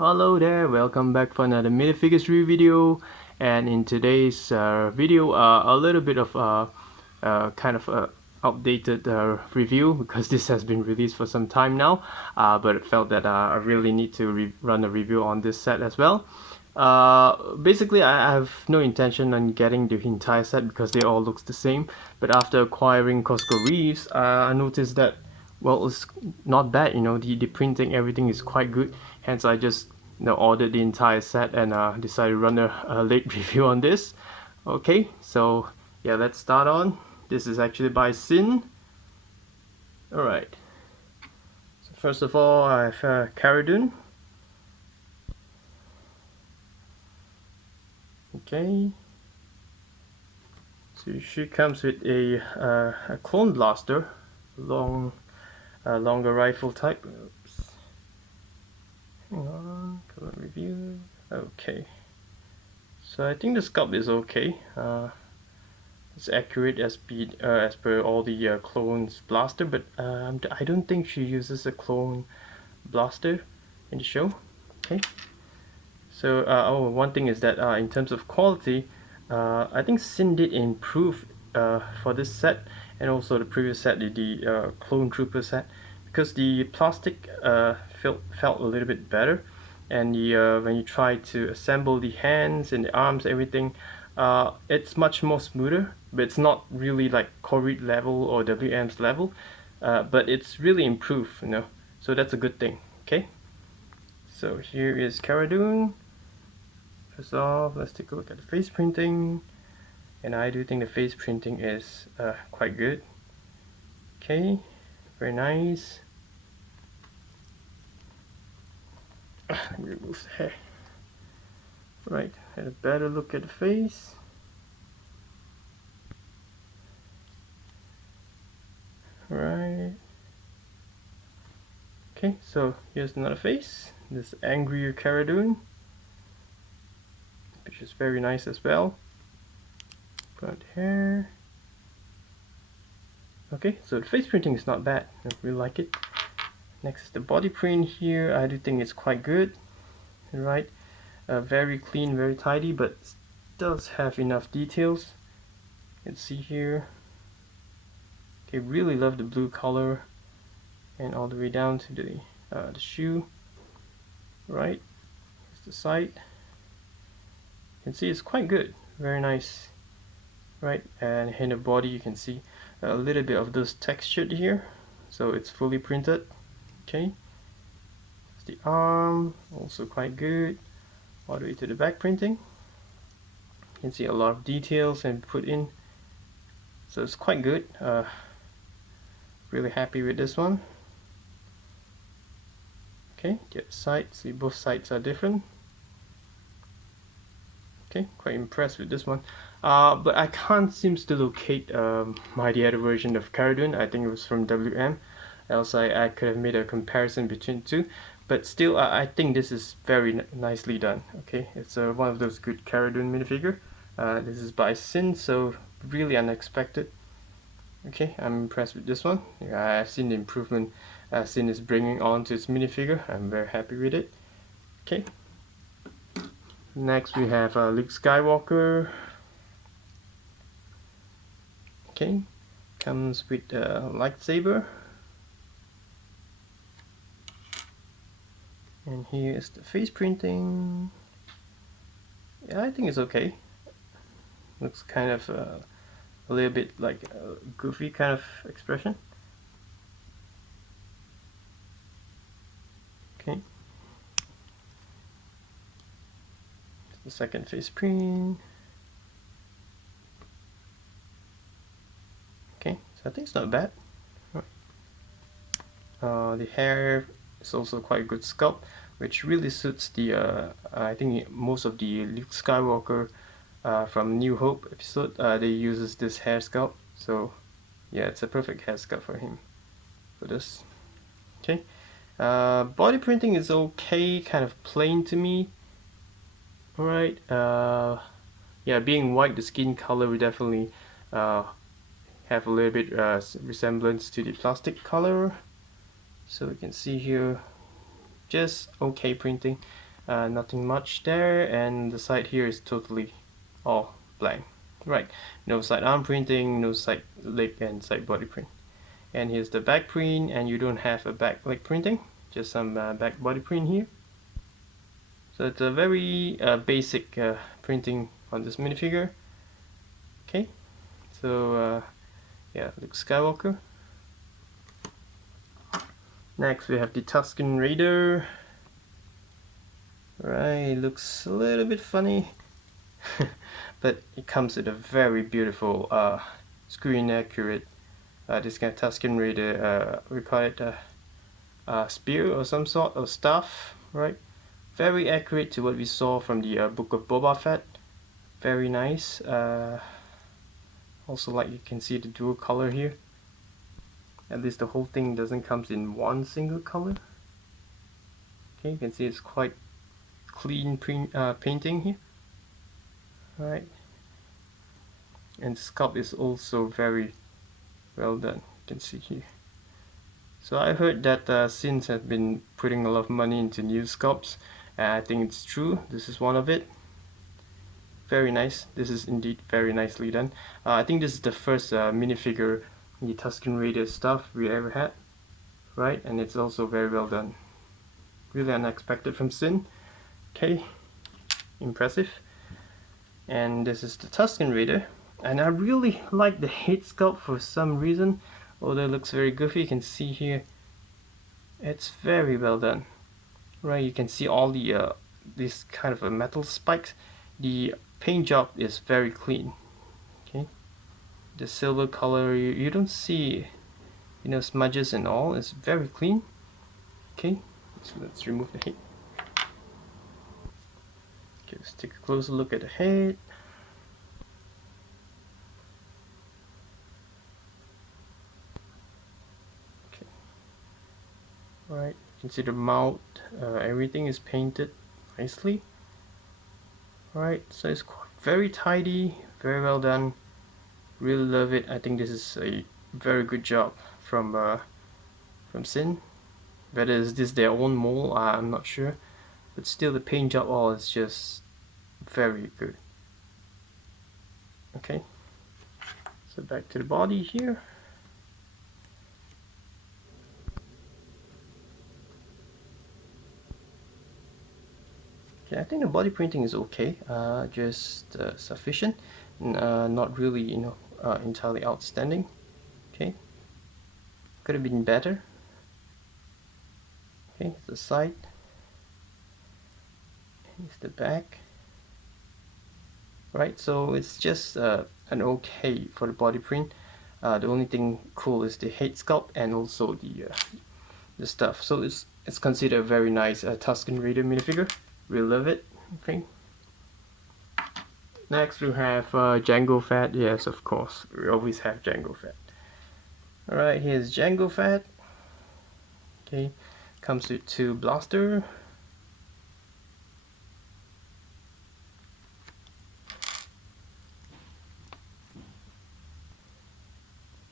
Hello there, welcome back for another minifigures review video. And in today's video, a little bit of kind of updated review because this has been released for some time now, but I felt that I really need to run a review on this set as well. Basically, I have no intention on getting the entire set because they all looks the same, but after acquiring KoskaReeves, I noticed that, well, it's not bad, the printing, everything is quite good. Hence I just ordered the entire set and decided to run a late review on this. Okay, so yeah, let's start on. This is actually by Xinh. Alright, so first of all I have CaraDune. Okay, so she comes with a clone blaster, longer rifle type. Oops. Hang on, color review. Okay, so I think the sculpt is okay. It's accurate as per all the clones blaster, but I don't think she uses a clone blaster in the show. Okay, so one thing is that in terms of quality, I think Xinh did improve for this set and also the previous set, the Clone Trooper set, because the plastic felt a little bit better, and when you try to assemble the hands and the arms, everything, it's much more smoother, but it's not really like CoreReeves level or WM's level, but it's really improved, so that's a good thing. Okay, so here is CaraDune. First off, let's take a look at the face printing, and I do think the face printing is quite good. Okay, very nice. Let me remove the hair. Right, had a better look at the face. Right. Okay, so here's another face. This angrier CaraDune, which is very nice as well. Front hair. Okay, so the face printing is not bad. I really like it. Next is the body print here. I do think it's quite good. Right, very clean, very tidy, but does have enough details. You can see here. Okay, really love the blue color, and all the way down to the shoe. Right, here's the side. You can see it's quite good, very nice. Right, and in the body you can see a little bit of this textured here, so it's fully printed. Okay, the arm, also quite good, all the way to the back printing. You can see a lot of details and put in, so it's quite good. Really happy with this one. Okay, get the side, see both sides are different. Okay, quite impressed with this one. But I can't seem to locate the other version of CaraDune. I think it was from WM. Else I could have made a comparison between two. But still, I think this is very nicely done. Okay, it's one of those good CaraDune minifigure. This is by Xinh, so really unexpected. Okay, I'm impressed with this one. I've seen the improvement Xinh is bringing on to its minifigure. I'm very happy with it. Okay. Next we have Luke Skywalker. Okay, comes with a lightsaber. And here is the face printing. Yeah, I think it's okay. Looks kind of a little bit like a goofy kind of expression. Okay. The second face print. Okay, so I think it's not bad. The hair is also quite a good sculpt, which really suits the I think most of the Luke Skywalker from New Hope episode, they uses this hair sculpt, so yeah, it's a perfect hair sculpt for him for this. Okay, body printing is okay, kind of plain to me. Alright, yeah, being white, the skin color will definitely have a little bit resemblance to the plastic color. So we can see here, just okay printing. Nothing much there, and the side here is totally all blank. Right, no side arm printing, no side leg and side body print. And here's the back print, and you don't have a back leg printing, just some back body print here. So it's a very basic printing on this minifigure. Okay, so yeah, Luke Skywalker. Next we have the TsukenRaider. Right, looks a little bit funny, but it comes with a very beautiful screen accurate this kind of TsukenRaider, we call it a spear or some sort of staff, right? Very accurate to what we saw from the book of BobbaFett. Very nice. Also, like you can see the dual color here. At least the whole thing doesn't come in one single color. Okay, you can see it's quite clean painting here. Right. And the sculpt is also very well done. You can see here. So I heard that Xinh has been putting a lot of money into new sculpts. I think it's true. This is one of it. Very nice. This is indeed very nicely done. I think this is the first minifigure in the TsukenRaider stuff we ever had, right? And it's also very well done. Really unexpected from Xinh. Okay, impressive. And this is the TsukenRaider, and I really like the head sculpt for some reason. Although it looks very goofy, you can see here it's very well done. Right, you can see all the this kind of a metal spikes. The paint job is very clean. Okay, the silver color, you don't see, you know, smudges and all. It's very clean. Okay, so let's remove the head. Okay, let's take a closer look at the head. Okay, right, you can see the mouth. Everything is painted nicely. Right, so it's very tidy, very well done. Really love it. I think this is a very good job from Xinh. Whether is this their own mold, I'm not sure, but still the paint job all is just very good. Okay, so back to the body here. Okay, I think the body printing is okay, just sufficient, not really, you know, entirely outstanding. Okay, could have been better. Okay, the side, here's the back. Right, so it's just an okay for the body print. The only thing cool is the head sculpt and also the stuff. So it's considered a very nice TsukenRaider minifigure. We love it. Okay. Next we have JangoFett. Yes, of course, we always have JangoFett. Alright, here's JangoFett. Okay, comes with 2 blaster.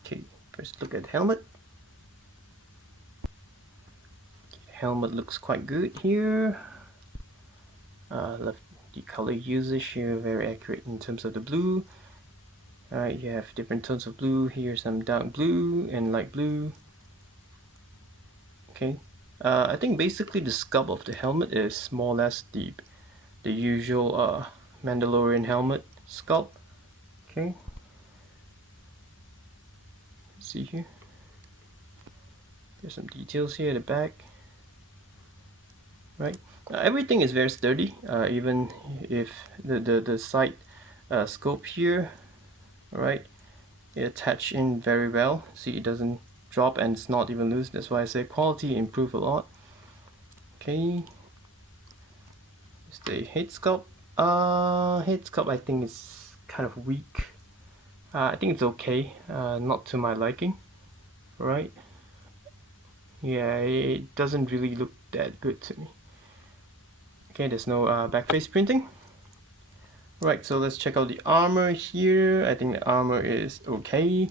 Okay, first look at the helmet. Helmet looks quite good here. Love the color usage here, very accurate in terms of the blue. Alright, you have different tones of blue. Here's some dark blue and light blue. Okay, I think basically the sculpt of the helmet is more or less the usual Mandalorian helmet sculpt. Okay, see here. There's some details here at the back. Right, everything is very sturdy, even if the side scope here, right, it attached in very well. See, it doesn't drop and it's not even loose. That's why I say quality improved a lot. Okay, it's the head sculpt. Head sculpt I think is kind of weak. I think it's okay, not to my liking. Right, yeah, it doesn't really look that good to me. Okay, there's no backface printing. Right, so let's check out the armor here. I think the armor is okay.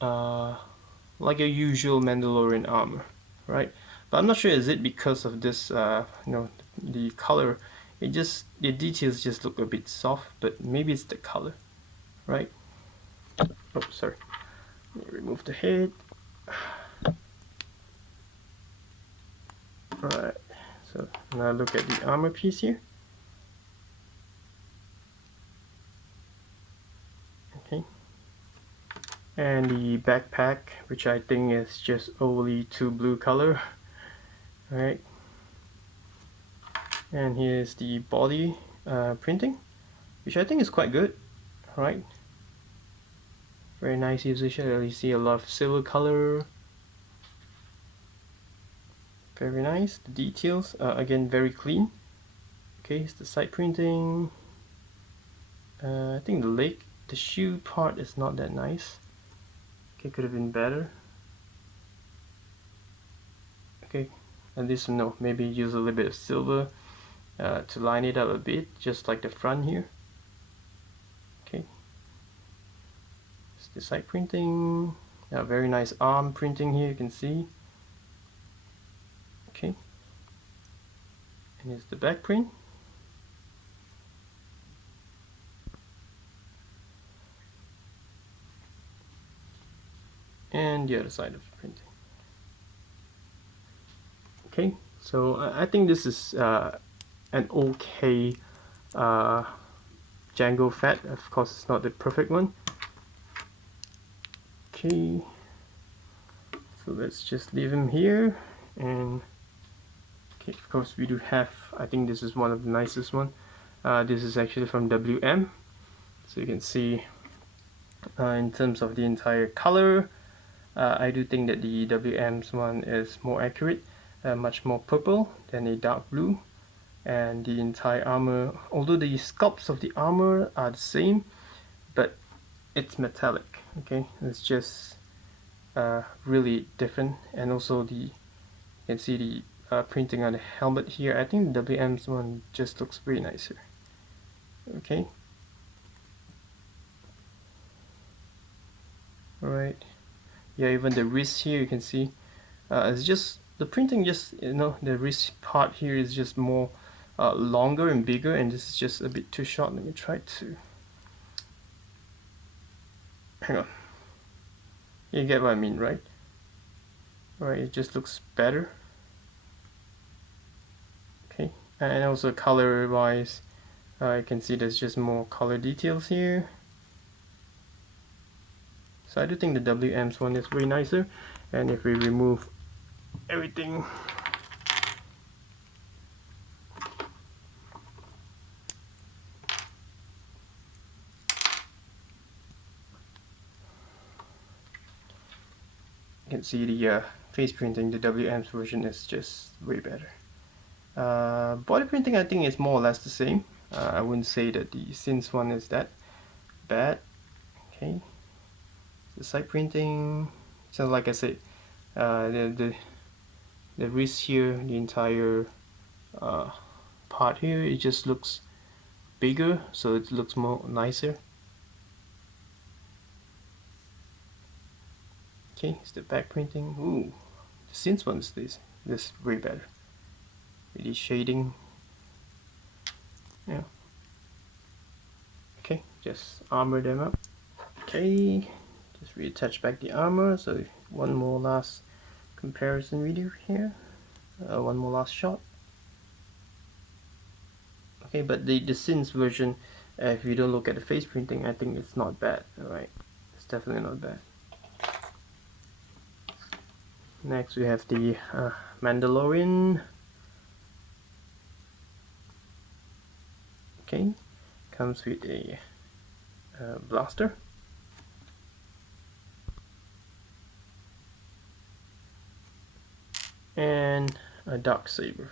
Like a usual Mandalorian armor, right? but I'm not sure is it because of this you know, the color. It just, the details just look a bit soft, but maybe it's the color, right? Oh, sorry. Let me remove the head. Alright, so now look at the armor piece here. Okay, and the backpack, which I think is just overly too blue color. Alright, and here's the body printing, which I think is quite good. Right, very nice usage. You see a lot of silver color. Very nice. The details again very clean. Okay, it's the side printing. I think the leg, the shoe part is not that nice. Okay, could have been better. Okay, and this, no, maybe use a little bit of silver to line it up a bit, just like the front here. Okay, it's the side printing. Very nice arm printing here, you can see. Okay, and here's the back print. And the other side of the printing. Okay, so I think this is an okay JangoFett. Of course, it's not the perfect one. Okay, so let's just leave him here. And okay, of course, we do have, I think this is one of the nicest one. This is actually from WM, so you can see in terms of the entire color, I do think that the WM's one is more accurate, much more purple than a dark blue. And the entire armor, although the sculpts of the armor are the same, but it's metallic. Okay, it's just really different. And also you can see the printing on the helmet here. I think the WM's one just looks way nicer. Okay, alright, yeah, even the wrist here, you can see it's just the printing, just, you know, the wrist part here is just more longer and bigger, and this is just a bit too short. Let me try to, hang on, you get what I mean, right? Alright, it just looks better. Okay, and also color wise, you can see there's just more color details here. So I do think the WM's one is way nicer. And if we remove everything, you can see the face printing, the WM's version is just way better. Body printing, I think is more or less the same. I wouldn't say that the Xin's one is that bad. Okay, the side printing, so like I said, the wrist here, the entire part here, it just looks bigger, so it looks more nicer. Okay, it's the back printing. Ooh, the Xin's one is this way better. Really shading. Yeah. Okay, just armor them up. Okay, just reattach back the armor. So one more last comparison video here. One more last shot. Okay, but the Xin's version, if you don't look at the face printing, I think it's not bad. Alright, it's definitely not bad. Next we have the Mandalorian. Okay, comes with a blaster. And a dark saber.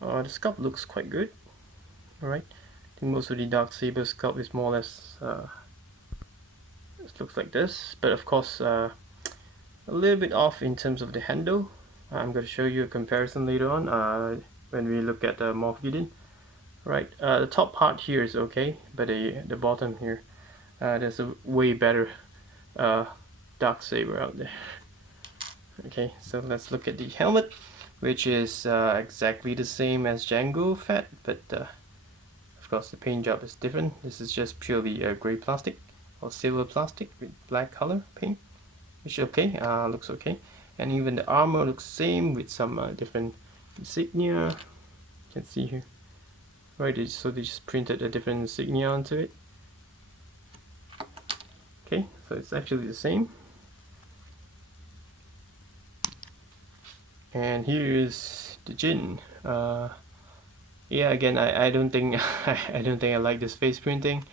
The sculpt looks quite good. Alright, I think most of the dark saber sculpt is more or less it looks like this, but of course a little bit off in terms of the handle. I'm going to show you a comparison later on when we look at the MoffGideon. Right, the top part here is okay, but the bottom here, there's a way better dark saber out there. Okay, so let's look at the helmet, which is exactly the same as JangoFett, but of course the paint job is different. This is just purely gray plastic or silver plastic with black color paint, which is okay, looks okay. And even the armor looks same with some different insignia. You can see here, right? So they just printed a different insignia onto it. Okay, so it's actually the same. And here is the Jin. Yeah, again, I don't think I don't think I like this face printing.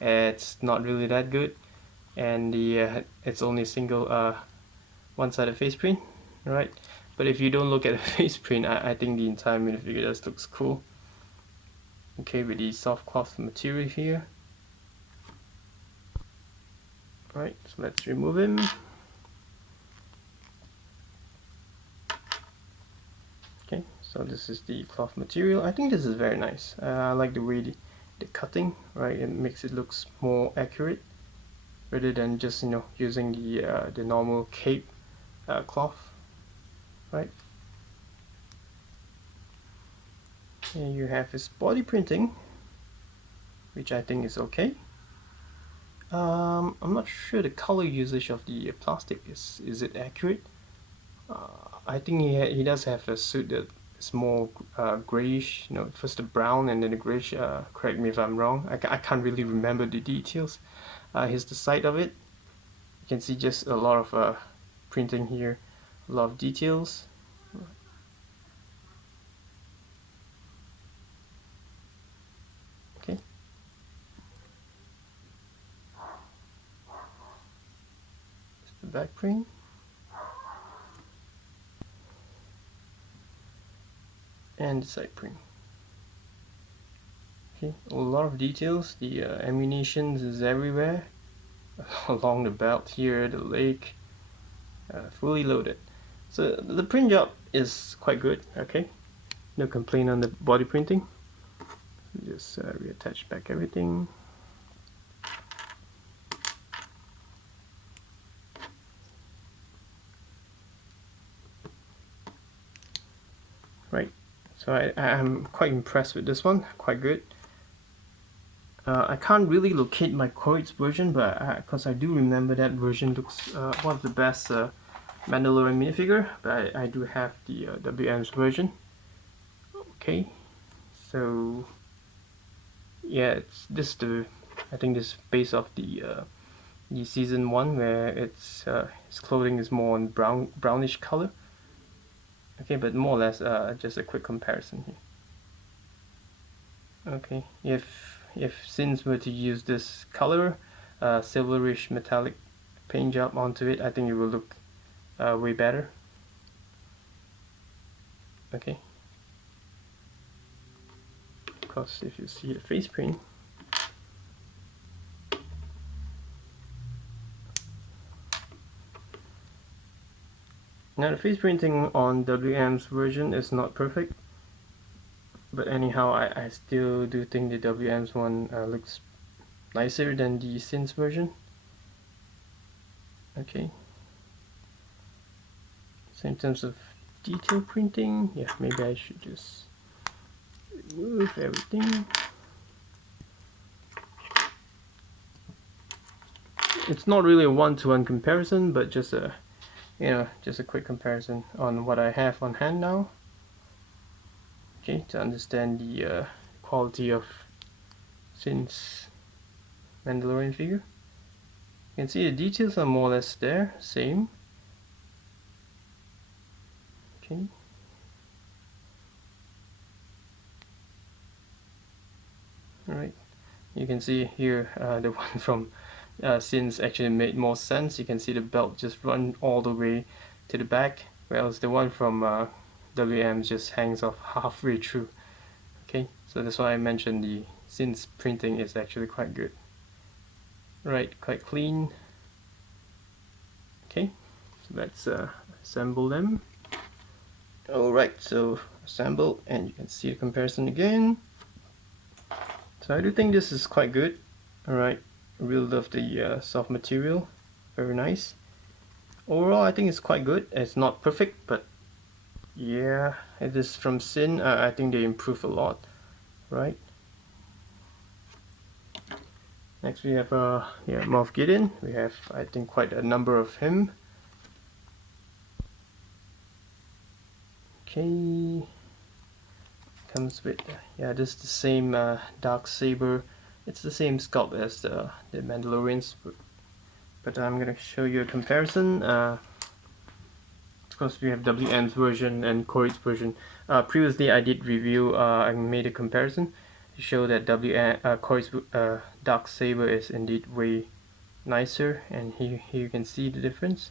It's not really that good, and the it's only a single one-sided face print, right? But if you don't look at the face print, I think the entire minifigure just looks cool. Okay, with the soft cloth material here. Right, so let's remove him. Okay, so this is the cloth material. I think this is very nice. I like the way the cutting, right? It makes it looks more accurate rather than just using the normal cape cloth, right? And you have his body printing, which I think is okay. I'm not sure the color usage of the plastic is it accurate. I think he does have a suit that is more grayish, first the brown and then the grayish. Correct me if I'm wrong. I can't really remember the details. Here's the side of it. You can see just a lot of printing here, a lot of details. Okay. The back print. And the side print. Okay, a lot of details. The ammunition is everywhere along the belt here, the leg, fully loaded. So the print job is quite good. Okay, no complaint on the body printing. Just reattach back everything. Right, so I'm quite impressed with this one, quite good. I can't really locate my KoskaReeves version, but because I do remember that version looks one of the best Mandalorian minifigure, but I do have the WM's version. Okay, so yeah, I think this is based off the season 1, where his clothing is more on brownish color. Okay, but more or less just a quick comparison here. Okay, if Xinh were to use this color, silverish metallic paint job onto it, I think it will look way better. Okay, because if you see the face print, now the face printing on WM's version is not perfect, but anyhow, I still do think the WM's one looks nicer than the Xinh's version. Okay, so in terms of detail printing, yeah, maybe I should just remove everything. It's not really a one-to-one comparison, but just a just a quick comparison on what I have on hand now. Okay, to understand the quality of Xinh's Mandalorian figure. You can see the details are more or less there, same. Okay. Alright, you can see here the one from Xinh's actually made more sense. You can see the belt just run all the way to the back, whereas the one from WM just hangs off halfway through. Okay, so that's why I mentioned the Xinh's printing is actually quite good. Right, quite clean. Okay, so let's assemble them. Alright, so assemble, and you can see the comparison again. So I do think this is quite good. Alright, I really love the soft material, very nice. overall I think it's quite good. It's not perfect, but yeah, it is from Xinh. I think they improve a lot, right? Next we have yeah, MoffGideon. We have, I think, quite a number of him. Okay, comes with yeah, this is the same dark saber. It's the same sculpt as the Mandalorians, but I'm gonna show you a comparison. Of course, we have WM's version and KoskaReeves' version. Previously, I did review. I made a comparison to show that KoskaReeves' dark saber is indeed way nicer, and here you can see the difference.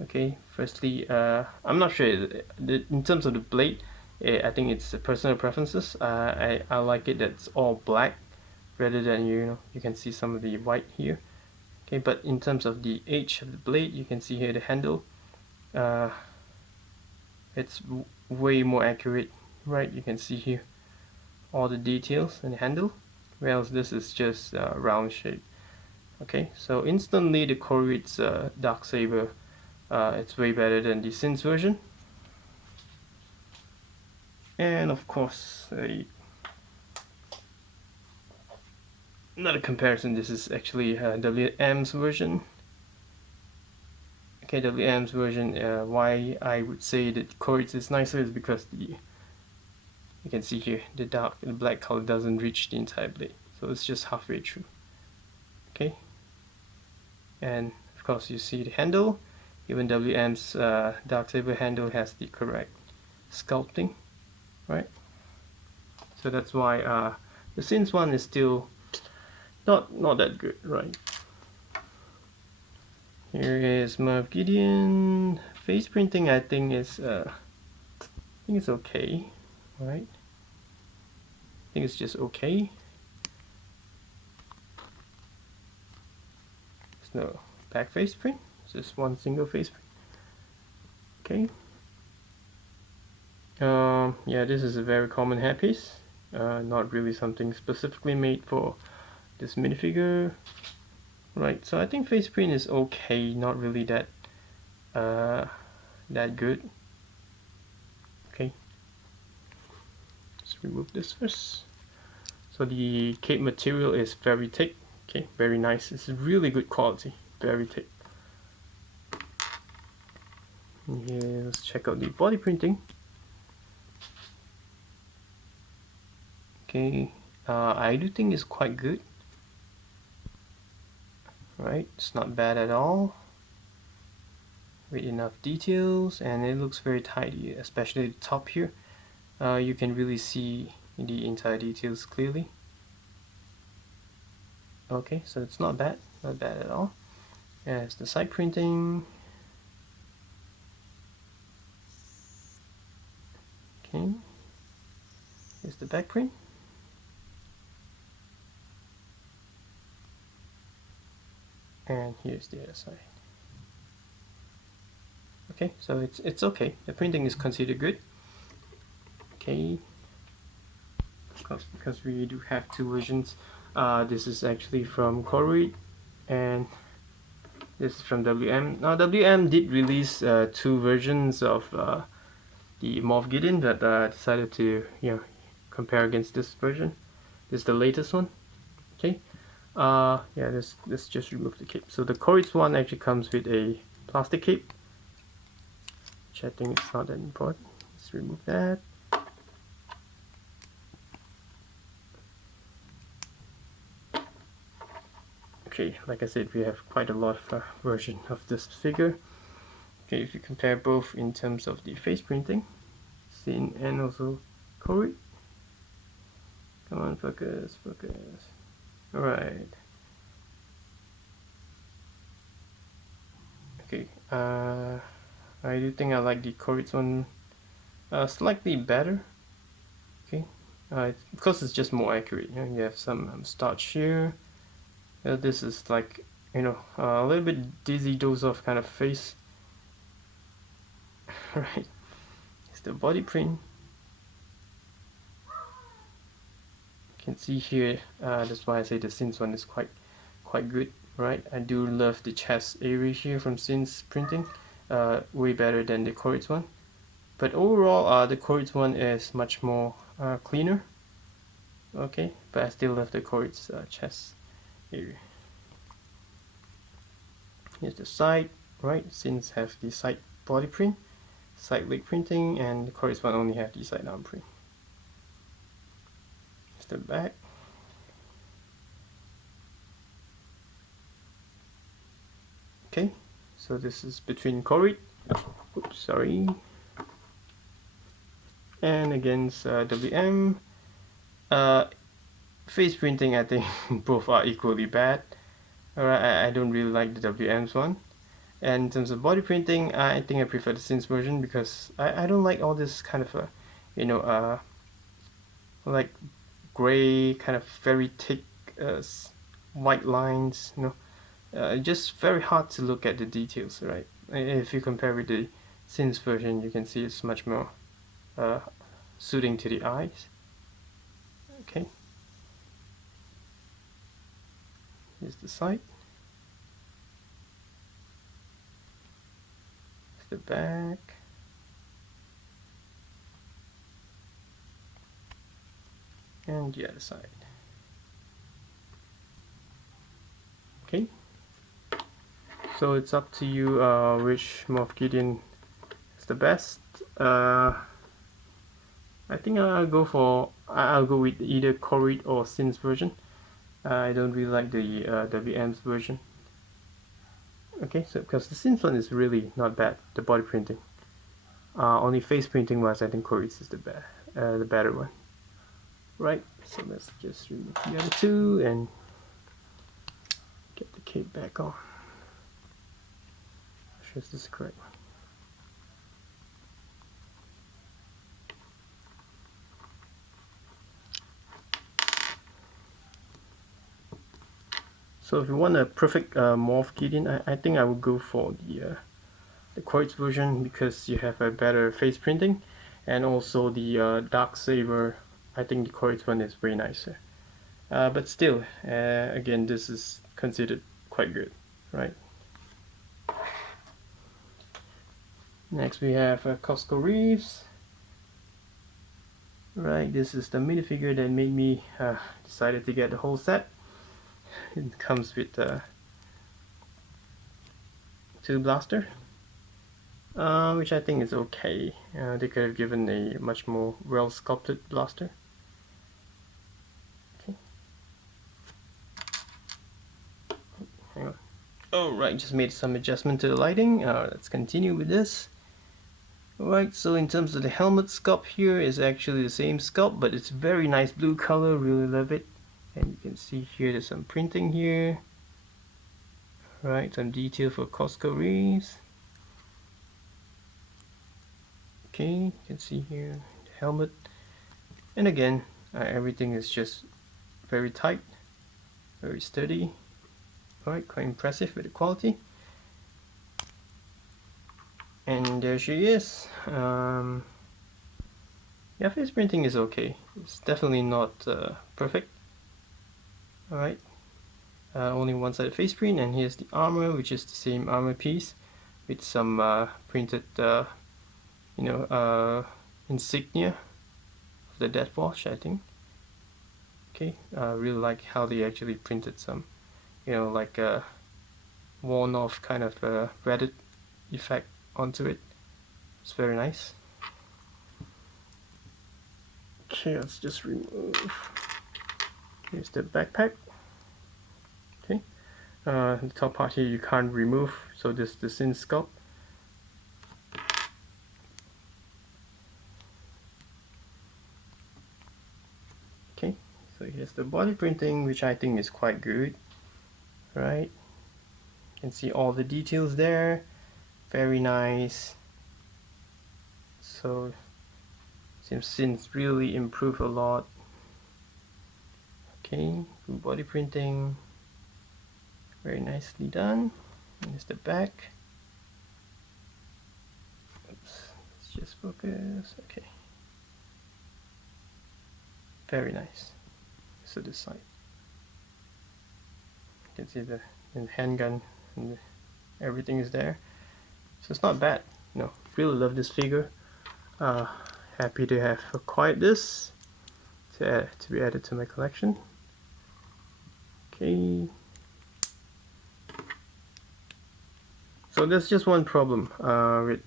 Okay, firstly, I'm not sure in terms of the blade. I think it's personal preferences. I like it that's all black rather than you can see some of the white here. Okay, but in terms of the edge of the blade, you can see here the handle. It's way more accurate, right? You can see here all the details in the handle, whereas this is just round shape. Okay, so instantly the KoskaReeves dark saber, it's way better than the Xinh's version. And of course, another comparison. This is actually WM's version. Okay, WM's version. Why I would say that KoskaReeves is nicer is because you can see here the black color doesn't reach the entire blade, so it's just halfway through. Okay, and of course you see the handle. Even WM's dark saber handle has the correct sculpting, right? So that's why the Xinh's one is still not that good, right? Here is MoffGideon. Face printing, I think is it's okay, right? I think it's just okay. There's no back face print. It's just one single face print. Okay. Yeah, this is a very common hairpiece. Not really something specifically made for this minifigure. Right, so I think face print is okay, not really that good. Okay, let's remove this first. So the cape material is very thick. Okay, very nice. It's really good quality, very thick. Yeah, let's check out the body printing. Okay, I do think it's quite good. Right, it's not bad at all. With enough details, and it looks very tidy, especially the top here. You can really see the entire details clearly. Okay, so it's not bad at all. Yeah, it's the side printing. Okay, here's the back print. And here's the other side. Okay, so it's okay. The printing is considered good. Okay, because we do have two versions. This is actually from KoskaReeves, and this is from WM. Now WM did release two versions of the MoffGideon, but decided to compare against this version. This is the latest one. Okay. Yeah, let's just remove the cape. So the KoskaReeves one actually comes with a plastic cape, which I think it's not that important. Let's remove that. Okay, like I said, we have quite a lot of version of this figure. Okay, if you compare both in terms of the face printing, Xinh and also KoskaReeves. Come on, focus. Alright. Okay, I do think I like the KoskaReeves one slightly better. Okay, because it's just more accurate. You have some starch here. This is like a little bit dizzy doze off kind of face. Right, it's the body print. You can see here. That's why I say the Xinh's one is quite good. right? I do love the chest area here from Xin's printing, way better than the KoskaReeves one. But overall, the KoskaReeves one is much more cleaner. Okay, but I still love the KoskaReeves chest area. Here's the side, right? Xin's have the side body print, side leg printing, and the KoskaReeves one only have the side arm print. Here's the back. Okay, so this is between KoskaReeves, oops, sorry, and against WM. Face printing, I think both are equally bad. Alright, I don't really like the WM's one. And in terms of body printing, I think I prefer the Xin's version because I don't like all this kind of like gray, kind of very thick white lines, just very hard to look at the details, right? If you compare with the Xin's version, you can see it's much more suiting to the eyes. Okay. Here's the side. Here's the back. And the other side. Okay. So it's up to you which MoffGideon is the best. I think I'll go with either KoskaReeves or Xin's version. I don't really like the WM's version. Okay, so because the Xin's one is really not bad, the body printing. Only face printing wise, I think KoskaReeves is the better one. Right, so let's just remove the other two and get the cape back on. I'm sure this is the correct one. So if you want a perfect MoffGideon, I think I would go for the KoskaReeves version because you have a better face printing, and also the Dark Saber. I think the KoskaReeves one is way nicer. But still, again, this is considered quite good, right? Next we have KoskaReeves. Right, this is the minifigure that made me decided to get the whole set. It comes with two blaster, which I think is okay. They could have given a much more well sculpted blaster. Okay. Hang on. Alright, just made some adjustment to the lighting. Let's continue with this. Alright, so in terms of the helmet sculpt here is actually the same sculpt, but it's very nice blue color, really love it. And you can see here there's some printing here. Right, some detail for KoskaReeves. Okay, you can see here the helmet. And again, everything is just very tight, very sturdy. Alright, quite impressive with the quality. And there she is. Yeah, face printing is okay. It's definitely not perfect. Alright, only one side face print, and here's the armor, which is the same armor piece with some printed, insignia of the Death Watch, I think. Okay, I really like how they actually printed some, like a worn off kind of Reddit effect onto it. It's very nice. Okay, let's just remove. Here's the backpack. Okay, the top part here you can't remove, so this is the Xin sculpt. Okay, so here's the body printing, which I think is quite good. Right, you can see all the details there. Very nice. So seems Xin's really improved a lot. Okay, good body printing, very nicely done. And here's the back. Oops, let's just focus. Okay, very nice. So this side, you can see the and handgun, and everything is there. So it's not bad. No, really love this figure. Happy to have acquired this to be added to my collection. Okay. So there's just one problem with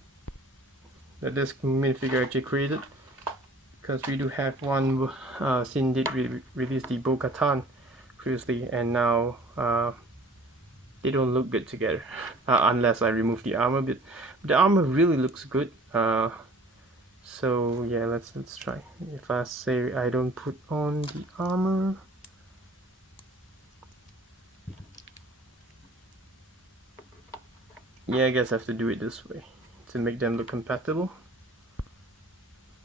this minifigure actually created, because we do have one Xinh did release the Bo-Katan previously, and now they don't look good together unless I remove the armor. But the armor really looks good. So yeah, let's try. If I say I don't put on the armor, yeah, I guess I have to do it this way to make them look compatible.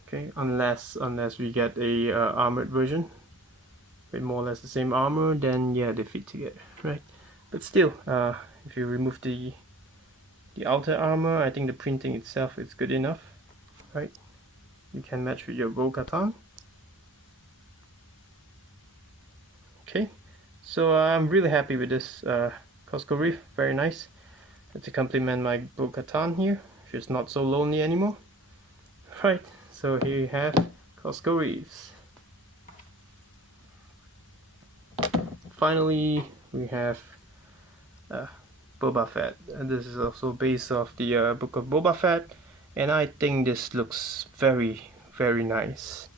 Okay, unless we get a armored version with more or less the same armor, then yeah, they fit together, right? But still, if you remove the outer armor, I think the printing itself is good enough, right? You can match with your Bo-Katan. Okay, so I'm really happy with this KoskaReeves, very nice. To complement my Bo-Katan here, she's not so lonely anymore. Right, so here you have KoskaReeves. Finally, we have BobbaFett, and this is also based off the book of BobbaFett, and I think this looks very, very nice.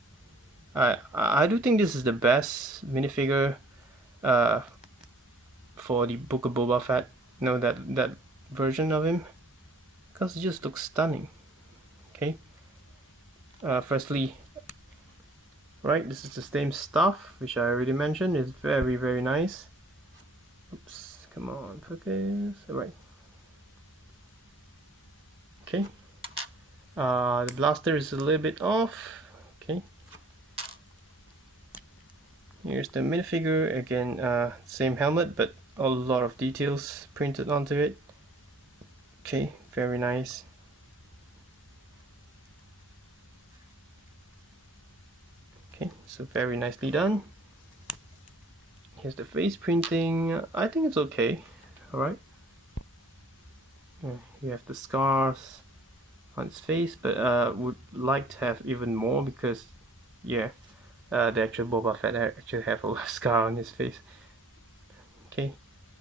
I do think this is the best minifigure for the book of BobbaFett. You know, that version of him, because it just looks stunning. Okay. Firstly, right, this is the same stuff which I already mentioned. It's very, very nice. Oops, come on, focus. Alright. Okay. The blaster is a little bit off. Okay. Here's the minifigure again. Same helmet, but a lot of details printed onto it. Okay, very nice. Okay, so very nicely done. Here's the face printing. I think it's okay. Alright. You have the scars on his face, but would like to have even more, because yeah, the actual BobbaFett actually have a lot of scar on his face. Okay,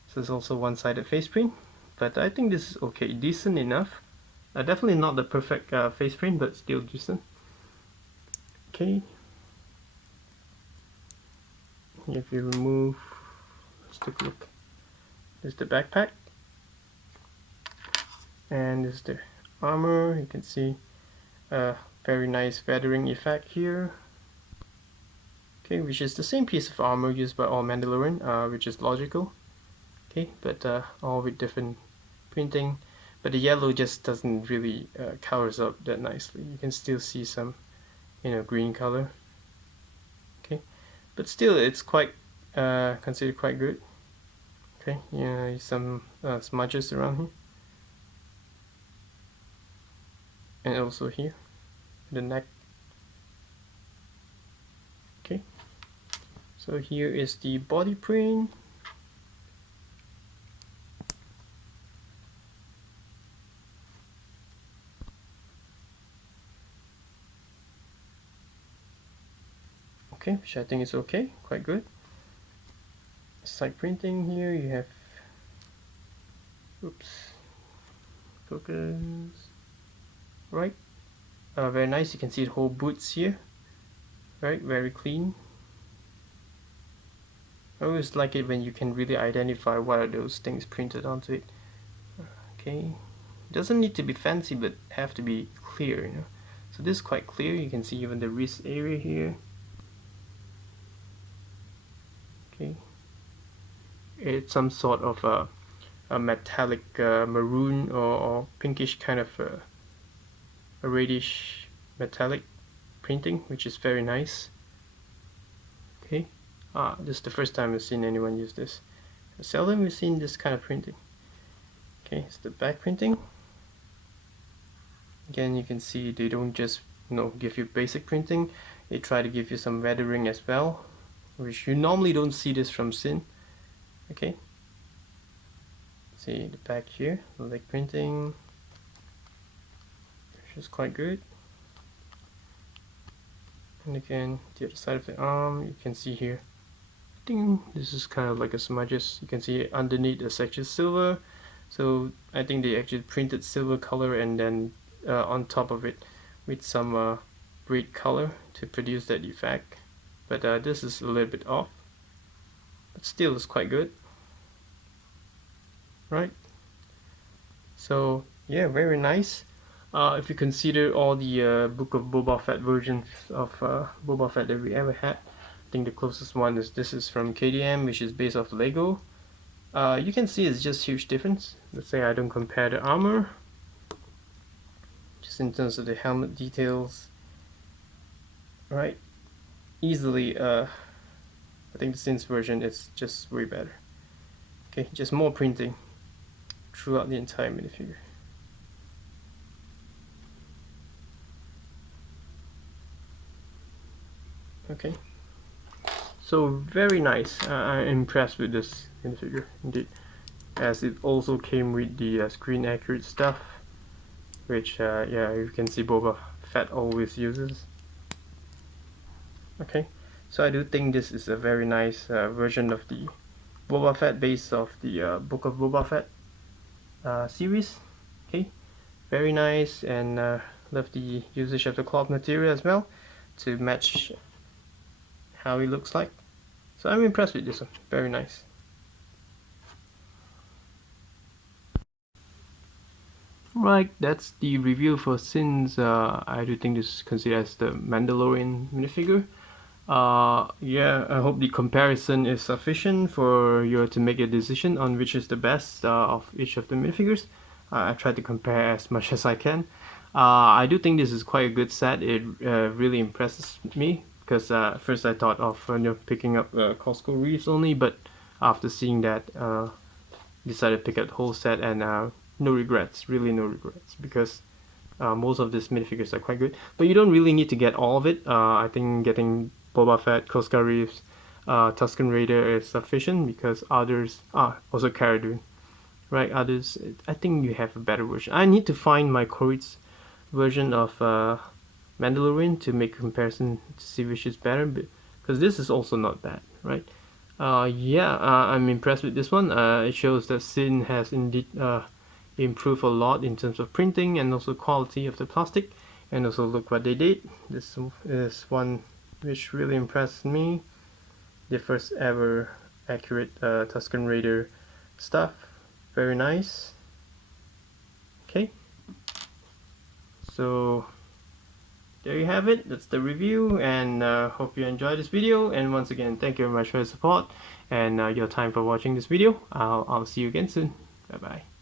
so there's also one-sided face print, but I think this is okay, decent enough. Definitely not the perfect face print, but still decent. Okay, if you remove, let's take a look. There's the backpack, and this is the armor. You can see a very nice feathering effect here. Okay, which is the same piece of armor used by all Mandalorian, which is logical. Okay, but all with different printing. But the yellow just doesn't really covers up that nicely. You can still see some, green color. Okay, but still it's quite considered quite good. Okay, some smudges around here, and also here, the neck. Okay, so here is the body print. Okay, which I think is okay, quite good. Side printing here, you have, oops, focus, right, very nice. You can see the whole boots here, right, very clean. I always like it when you can really identify what are those things printed onto it. Okay, it doesn't need to be fancy, but have to be clear, So this is quite clear. You can see even the wrist area here. Okay, it's some sort of a metallic maroon or pinkish kind of a reddish metallic printing, which is very nice. Okay, this is the first time I've seen anyone use this. Seldom we've seen this kind of printing. Okay, it's the back printing. Again, you can see they don't just give you basic printing. They try to give you some weathering as well, which you normally don't see this from Xinh. Okay, See the back here, the leg printing, which is quite good. And again, the other side of the arm, you can see here. I think this is kind of like a smudges. You can see underneath the section silver. So I think they actually printed silver color and then on top of it with some red color to produce that effect. But this is a little bit off. But still is quite good. Right? So yeah, very nice. If you consider all the Book of Boba Fett versions of Boba Fett that we ever had, I think the closest one is this is from KDM, which is based off Lego. You can see it's just huge difference. Let's say I don't compare the armor, just in terms of the helmet details. Right? Easily, I think the Sin's version is just way better. Okay, just more printing throughout the entire minifigure. Okay, so very nice. I'm impressed with this minifigure indeed, as it also came with the screen accurate stuff, which yeah, you can see Boba Fett always uses. Okay, so I do think this is a very nice version of the Boba Fett based off the Book of Boba Fett series. Okay, very nice, and love the usage of the cloth material as well to match how it looks like. So I'm impressed with this one. Very nice. Right, that's the review for Xin's. I do think this is considered as the Mandalorian minifigure. Yeah, I hope the comparison is sufficient for you to make a decision on which is the best of each of the minifigures. I tried to compare as much as I can. I do think this is quite a good set. It really impresses me because first I thought of picking up KoskaReeves only, but after seeing that, decided to pick up the whole set, and no regrets, really no regrets, because most of these minifigures are quite good. But you don't really need to get all of it. I think getting Boba Fett, KoskaReeves, TsukenRaider is sufficient, because others, also CaraDune, right? Others, I think you have a better version. I need to find my Koreeves version of Mandalorian to make a comparison to see which is better, because this is also not bad, right? Yeah, I'm impressed with this one. It shows that Xin has indeed improved a lot in terms of printing and also quality of the plastic, and also look what they did. This is one which really impressed me. The first ever accurate TsukenRaider stuff. Very nice. Okay, so there you have it. That's the review, and hope you enjoyed this video. And once again, thank you very much for your support and your time for watching this video. I'll see you again soon. Bye bye.